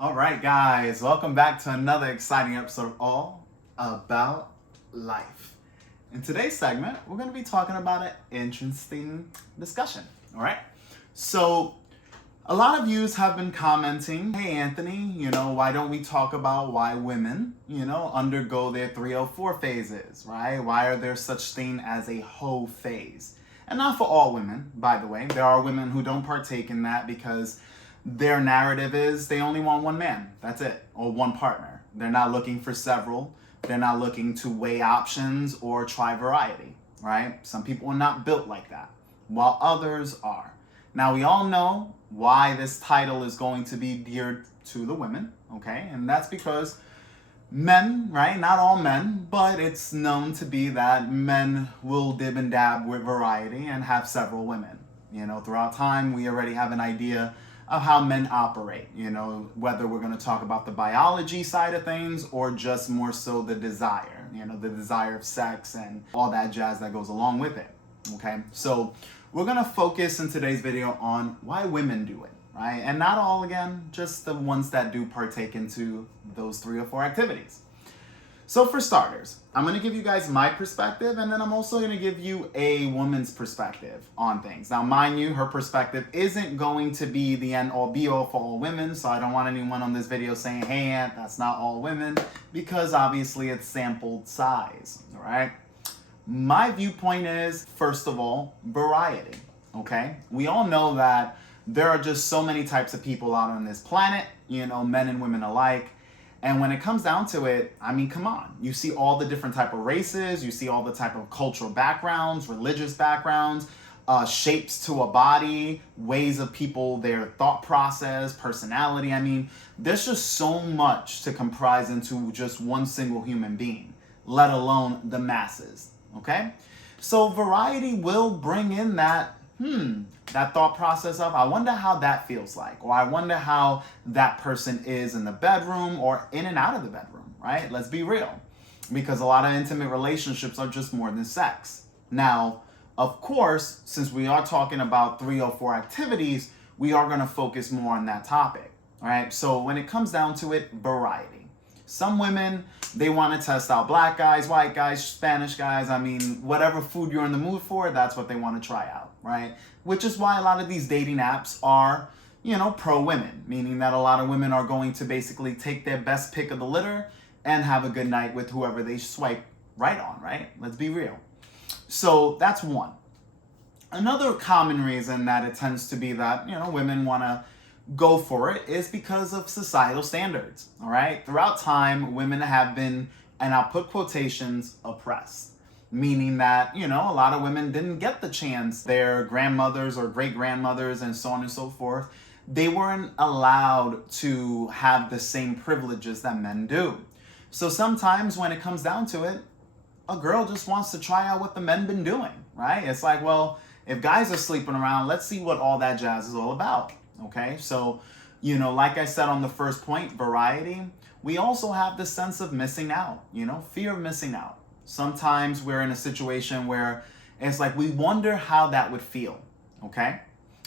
All right, guys, welcome back to another exciting episode of All About Life. In today's segment, we're going to be talking about an interesting discussion. All right, so a lot of yous have been commenting, hey, Anthony, why don't we talk about why women, undergo their 304 phases, right? Why are there such thing as a hoe phase? And not for all women, by the way. There are women who don't partake in that because their narrative is they only want one man. That's it, or one partner. They're not looking for several. They're not looking to weigh options or try variety, right? Some people are not built like that, while others are. Now, we all know why this title is going to be geared to the women, okay? And that's because men, right? Not all men, but it's known to be that men will dib and dab with variety and have several women. Throughout time, we already have an idea of how men operate, whether we're going to talk about the biology side of things or just more so the desire, the desire of sex and all that jazz that goes along with it, okay? So we're going to focus in today's video on why women do it, right? And not all, again, just the ones that do partake into those 3 or 4 activities. So for starters, I'm going to give you guys my perspective, and then I'm also going to give you a woman's perspective on things. Now, mind you, her perspective isn't going to be the end all be all for all women, so I don't want anyone on this video saying, hey, Aunt, that's not all women, because obviously it's sampled size, all right? My viewpoint is, first of all, variety, okay? We all know that there are just so many types of people out on this planet, men and women alike. And when it comes down to it, I mean, come on. You see all the different type of races. You see all the type of cultural backgrounds, religious backgrounds, shapes to a body, ways of people, their thought process, personality. I mean, there's just so much to comprise into just one single human being, let alone the masses, okay? So variety will bring in that thought process of, I wonder how that feels like, or I wonder how that person is in the bedroom or in and out of the bedroom, right? Let's be real, because a lot of intimate relationships are just more than sex. Now, of course, since we are talking about 3 or 4 activities, we are going to focus more on that topic, all right? So when it comes down to it, variety. Some women, they want to test out black guys, white guys, Spanish guys. I mean, whatever food you're in the mood for, that's what they want to try out, right? Which is why a lot of these dating apps are, pro-women, meaning that a lot of women are going to basically take their best pick of the litter and have a good night with whoever they swipe right on, right? Let's be real. So that's one. Another common reason that it tends to be that, women want to go for it is because of societal standards, all right? Throughout time, women have been, and I'll put quotations, oppressed. Meaning that, a lot of women didn't get the chance. Their grandmothers or great-grandmothers and so on and so forth, they weren't allowed to have the same privileges that men do. So sometimes when it comes down to it, a girl just wants to try out what the men been doing, right? It's like, well, if guys are sleeping around, let's see what all that jazz is all about. Okay, so, like I said on the first point, variety, we also have the sense of missing out, fear of missing out. Sometimes we're in a situation where it's like we wonder how that would feel, okay?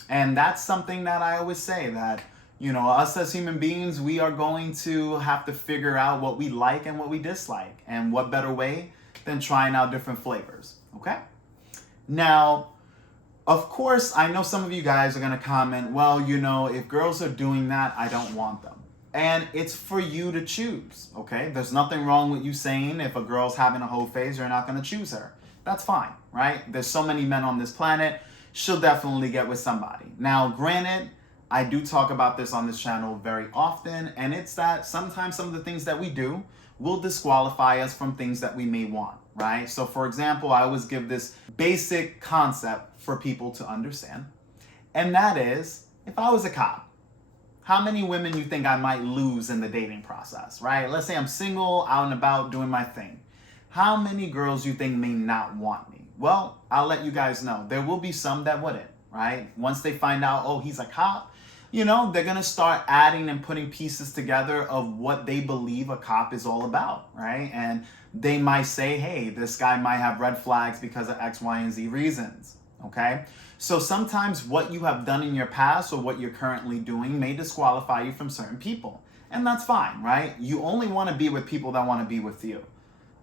And that's something that I always say that, us as human beings, we are going to have to figure out what we like and what we dislike. And what better way than trying out different flavors, okay? Now, of course, I know some of you guys are going to comment, well, if girls are doing that, I don't want them. And it's for you to choose, okay? There's nothing wrong with you saying if a girl's having a hoe phase, you're not going to choose her. That's fine, right? There's so many men on this planet. She'll definitely get with somebody. Now, granted, I do talk about this on this channel very often, and it's that sometimes some of the things that we do will disqualify us from things that we may want, right? So for example, I always give this basic concept for people to understand, and that is, if I was a cop, how many women you think I might lose in the dating process, right? Let's say I'm single, out and about, doing my thing. How many girls you think may not want me? Well, I'll let you guys know. There will be some that wouldn't, right? Once they find out, oh, he's a cop, they're going to start adding and putting pieces together of what they believe a cop is all about, right? And they might say, hey, this guy might have red flags because of X, Y, and Z reasons, okay? So sometimes what you have done in your past or what you're currently doing may disqualify you from certain people. And that's fine, right? You only want to be with people that want to be with you.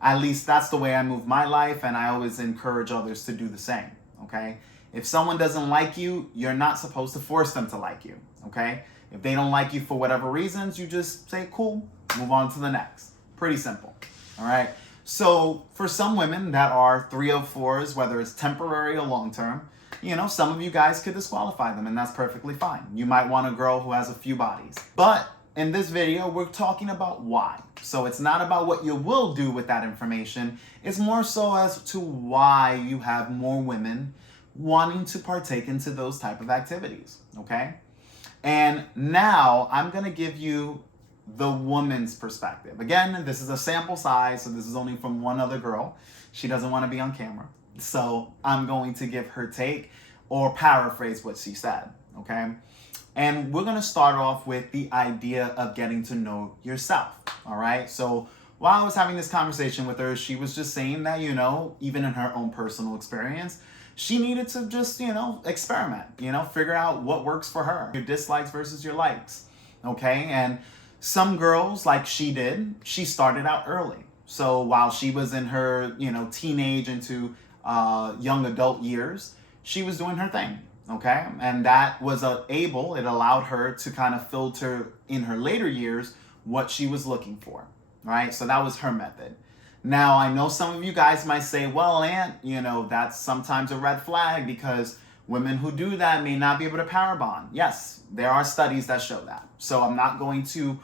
At least that's the way I move my life, and I always encourage others to do the same, okay? If someone doesn't like you, you're not supposed to force them to like you, okay? If they don't like you for whatever reasons, you just say, cool, move on to the next. Pretty simple, all right? So for some women that are 304s, whether it's temporary or long-term, some of you guys could disqualify them, and that's perfectly fine. You might want a girl who has a few bodies. But in this video, we're talking about why. So it's not about what you will do with that information. It's more so as to why you have more women wanting to partake into those type of activities, okay? And now I'm gonna give you the woman's perspective. Again, this is a sample size, so this is only from one other girl. She doesn't want to be on camera. So I'm going to give her take or paraphrase what she said, okay? And we're gonna start off with the idea of getting to know yourself, all right? So while I was having this conversation with her, she was just saying that, even in her own personal experience, she needed to just, experiment, figure out what works for her, your dislikes versus your likes, okay? And some girls, like she did, she started out early. So while she was in her, teenage into young adult years, she was doing her thing, okay? And that was it allowed her to kind of filter in her later years what she was looking for, right? So that was her method. Now, I know some of you guys might say, well, Aunt, that's sometimes a red flag because women who do that may not be able to power bond. Yes, there are studies that show that. So I'm not going to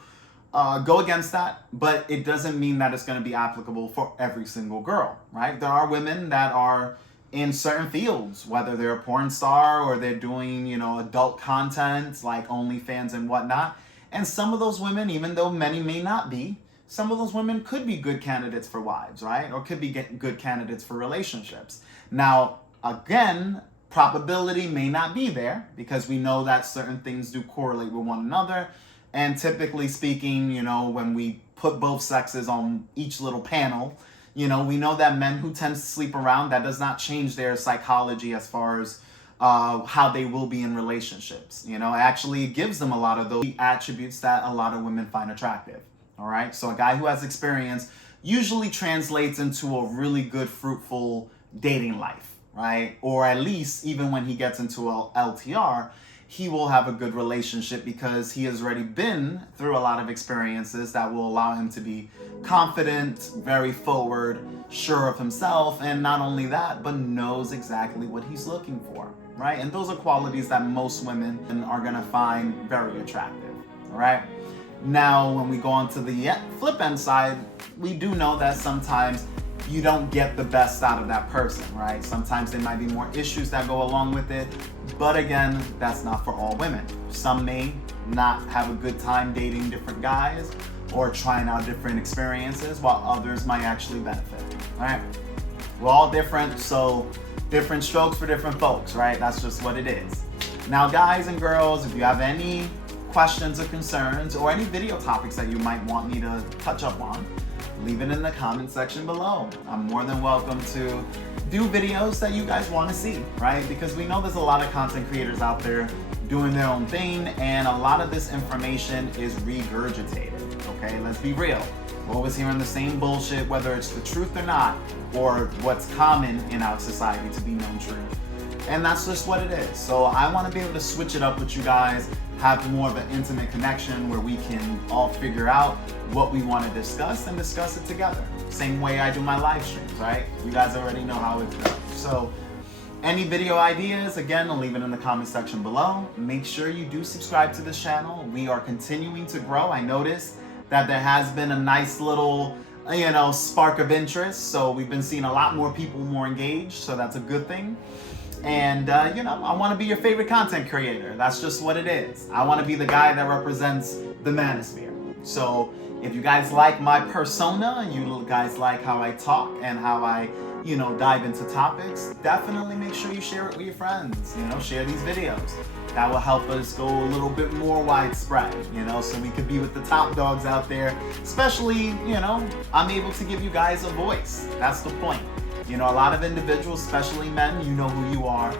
go against that, but it doesn't mean that it's going to be applicable for every single girl, right? There are women that are in certain fields, whether they're a porn star or they're doing, adult content like OnlyFans and whatnot. And some of those women, even though many may not be, some of those women could be good candidates for wives, right? Or could be good candidates for relationships. Now, again, probability may not be there because we know that certain things do correlate with one another. And typically speaking, when we put both sexes on each little panel, we know that men who tend to sleep around, that does not change their psychology as far as how they will be in relationships. It actually gives them a lot of those attributes that a lot of women find attractive. All right. So a guy who has experience usually translates into a really good, fruitful dating life, right? Or at least even when he gets into a LTR, he will have a good relationship because he has already been through a lot of experiences that will allow him to be confident, very forward, sure of himself, and not only that, but knows exactly what he's looking for, right? And those are qualities that most women are gonna find very attractive, all right? Now, when we go on to the flip end side, we do know that sometimes you don't get the best out of that person, right? Sometimes there might be more issues that go along with it, but again, that's not for all women. Some may not have a good time dating different guys or trying out different experiences, while others might actually benefit, right? We're all different, so different strokes for different folks, right? That's just what it is. Now, guys and girls, if you have any questions or concerns or any video topics that you might want me to touch up on, leave it in the comment section below. I'm more than welcome to do videos that you guys want to see, right? Because we know there's a lot of content creators out there doing their own thing, and a lot of this information is regurgitated, okay? Let's be real. We're always hearing the same bullshit, whether it's the truth or not, or what's common in our society to be known true. And that's just what it is. So I want to be able to switch it up with you guys, have more of an intimate connection where we can all figure out what we want to discuss and discuss it together. Same way I do my live streams, right? You guys already know how it's done. So any video ideas, again, I'll leave it in the comment section below. Make sure you do subscribe to this channel. We are continuing to grow. I noticed that there has been a nice little, spark of interest. So we've been seeing a lot more people more engaged. So that's a good thing. And, I want to be your favorite content creator. That's just what it is. I want to be the guy that represents the manosphere. So if you guys like my persona, you guys like how I talk and how I, dive into topics, definitely make sure you share it with your friends. Share these videos. That will help us go a little bit more widespread, so we could be with the top dogs out there. Especially, I'm able to give you guys a voice. That's the point. A lot of individuals, especially men, you know who you are.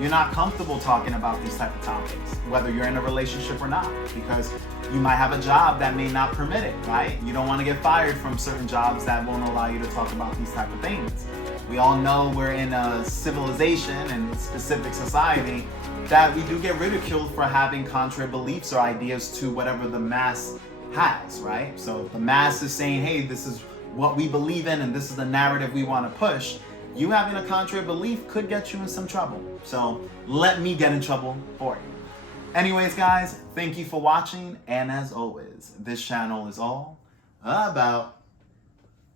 you're not comfortable talking about these type of topics, whether you're in a relationship or not, because you might have a job that may not permit it, right? You don't want to get fired from certain jobs that won't allow you to talk about these type of things. We all know we're in a civilization and specific society that we do get ridiculed for having contrary beliefs or ideas to whatever the mass has, right? So if the mass is saying, hey, this is what we believe in and this is the narrative we want to push, you having a contrary belief could get you in some trouble. So let me get in trouble for you. Anyways, guys, thank you for watching. And as always, this channel is all about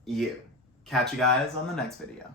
you. Catch you guys on the next video.